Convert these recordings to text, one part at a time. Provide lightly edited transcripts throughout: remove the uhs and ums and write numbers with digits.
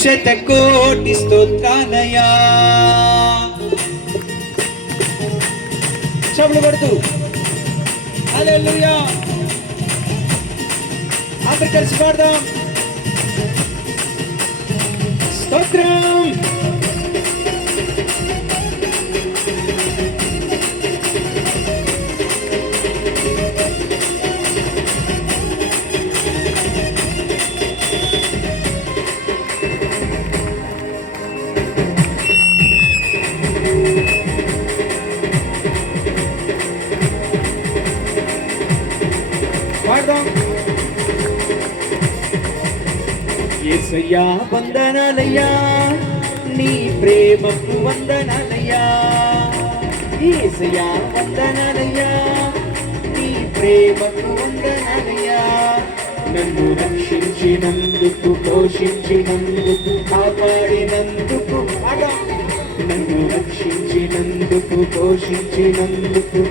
శతకోటి స్తోత్రాలయా. చెవులు కొడుతూ హల్లెలూయా అందరు కలిసి పాడదాం. స్తోత్రం యేసయ్యా వందనాలయ్యా, నీ ప్రేమకు వందనాలయ్యా. యేసయ్యా వందనాలయ్యా, నీ ప్రేమకు వందనాలయ్యా. నన్ను రక్షించినందుకు, పోషించినందుకు, కాపాడినందుకు, నన్ను రక్షించినందుకు, పోషించినందుకు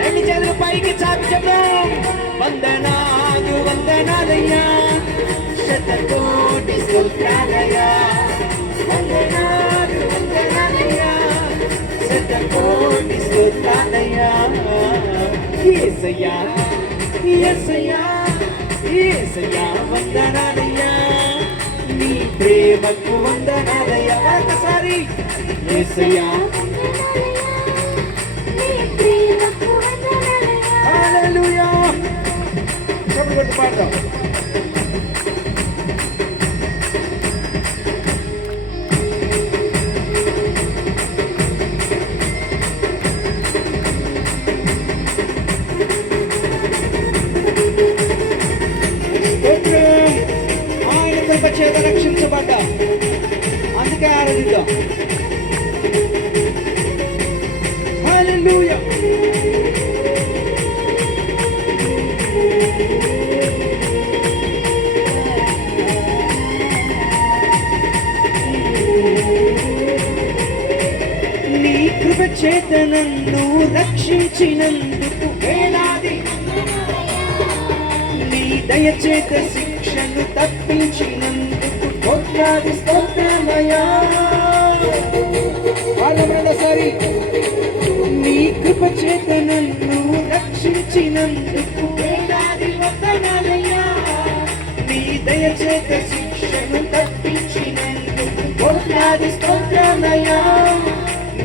రెండు చేతుల పైకి చాపి చెప్దాం. వందనాలు వందనాలయ్యా, శతకోటి స్తోత్రాలయా. వందనాలు వందనాలయ్యా, శతకోటి స్తోత్రాలయా. యేసయ్యా యేసయ్యా యేసయ్యా వందనాలయ్యా, నీ ప్రేమకు వందనాలయ్యా. మరొకసారి యేసయ్యా హల్లెలూయా. చప్పట్లు కొట్టి పాడదాం. చేత రక్షించబడ్డా, అందుకే ఆరాధిద్దాం. హల్లెలూయా. నీ కృప చేత నన్ను రక్షించినందుకు వేలాది, నీ దయచేత శిక్షను తప్పించినందుకు కోట్లాది స్తోత్రాలయా. మరోసారి నీ కృప చేత నన్ను రక్షించినందుకు వేలాది వందనాలయా. నీ దయచేత శిక్షను తప్పించినందుకు కోట్లాది స్తోత్రాలయా.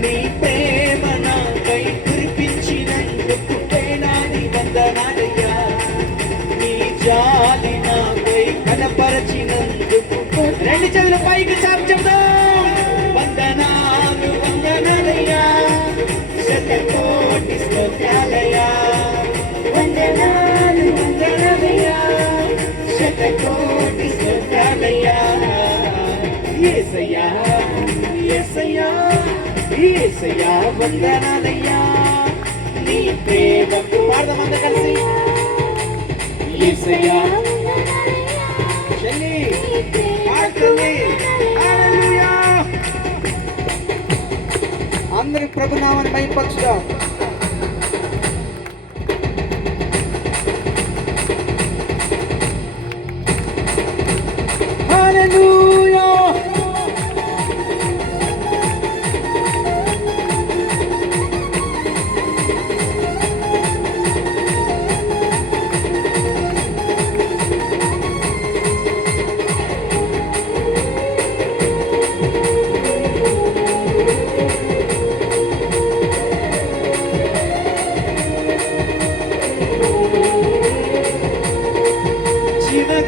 నీ ప్రేమ నాపై కురిపించినందుకు వేలాది వందనాలయా. నీ జాలి నాపై కనపరచినందుకు రెండు చేతుల పైకి చాపి చెప్దాం. వందనాలు వందనాలయ్యా, శతకోటి స్తోత్రాలయా. వందనాలు వందనాలయ్యా, శతకోటి స్తోత్రాలయా. యేసయ్యా యేసయ్యా యేసయ్యా వందనాలయ్యా, నీ ప్రేమకు పాడదాం అందరూ కలిసి. యేసయ్యా చెల్లి పాడుతుంది. హల్లెలూయా. అందరి ప్రభునామాన్ని మహిమపరచుదాం. హల్లెలూయా.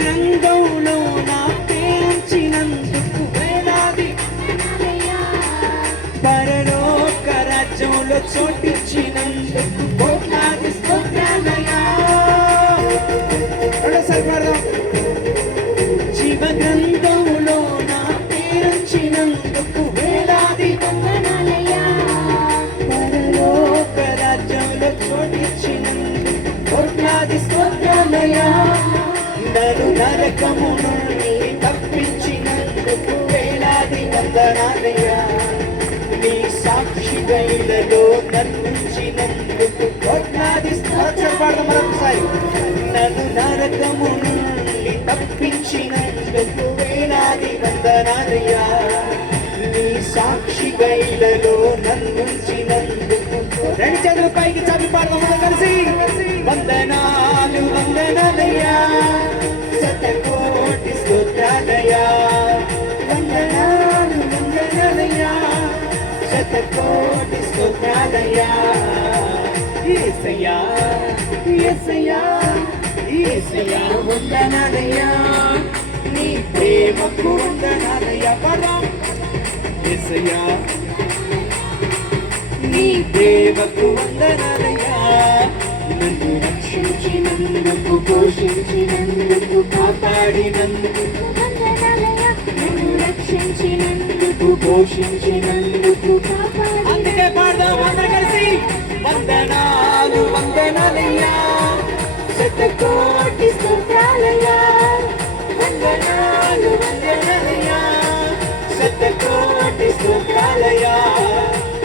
గ్రంథంలో నా పేర్చినందుకు వేలాది, పరలోక రాజ్యంలో చోటిచ్చినందుకు కోట్లాది స్తోత్రాలయా. జీవ గ్రంథంలో నా పేర్చినందుకు వేలాది వందనాలయా. పరలోక రాజ్యంలో చోటిచ్చినందుకు కోట్లాది స్తోత్రాలయా. నన్ను నరకము నుండి తప్పించినందుకు వేలాది వందనాలయ్యా. నీ సాక్షిగైలలో నన్నుంచినందుకు కోట్లాది స్తోత్రాలు. మరొకసారి నన్ను నరకము నుండి తప్పించినందుకు వేలాది వేలాది వందనాలయ్యా నీ సాక్షిగా ఇళ్ళలో నన్నుంచినందుకు రెండు చేతుల పైకి చదువు పాడదాం కలిసి వందనాలు వందనాలయ్యా శతకోటి స్తోత్రాలయ్యా వందనాలు వందనాలయ్యా శతకోటి స్తోత్రాలయ్యా యేసయ్యా యేసయ్యా యేసయ్యా వందనాలయ్యా నీ ప్రేమకు వందనాలయ్యా పదం యేసయ్యా నీ ప్రేమకు వందనాలయ్యా నన్ను రక్షించినందుకు పోషించినందుకు కాపాడినందుకు వందనాలయ్యా నన్ను రక్షించినందుకు పోషించినందుకు అందుకే పాడదాం అందరూ కలిసి వందనాలు వందనాలయ్యా శతకోటి స్తోత్రాలయ్యా వందనాలు వందనాలయ్యా శతకోటి స్తోత్రాలయ్యా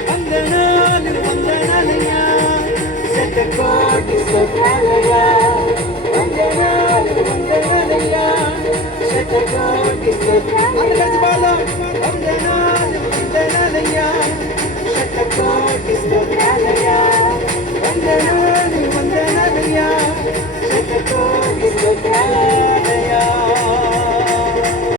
వందనాలు వందనాలయ్యా శతకోటి స్తోత్రాలయ్యా వందనాలు వందనాలయ్యా శతకోటి స్తోత్రాలయ్యా అందరూ కలిసి పాడదాం వందనాలు వందనాలయ్యా శతకోటి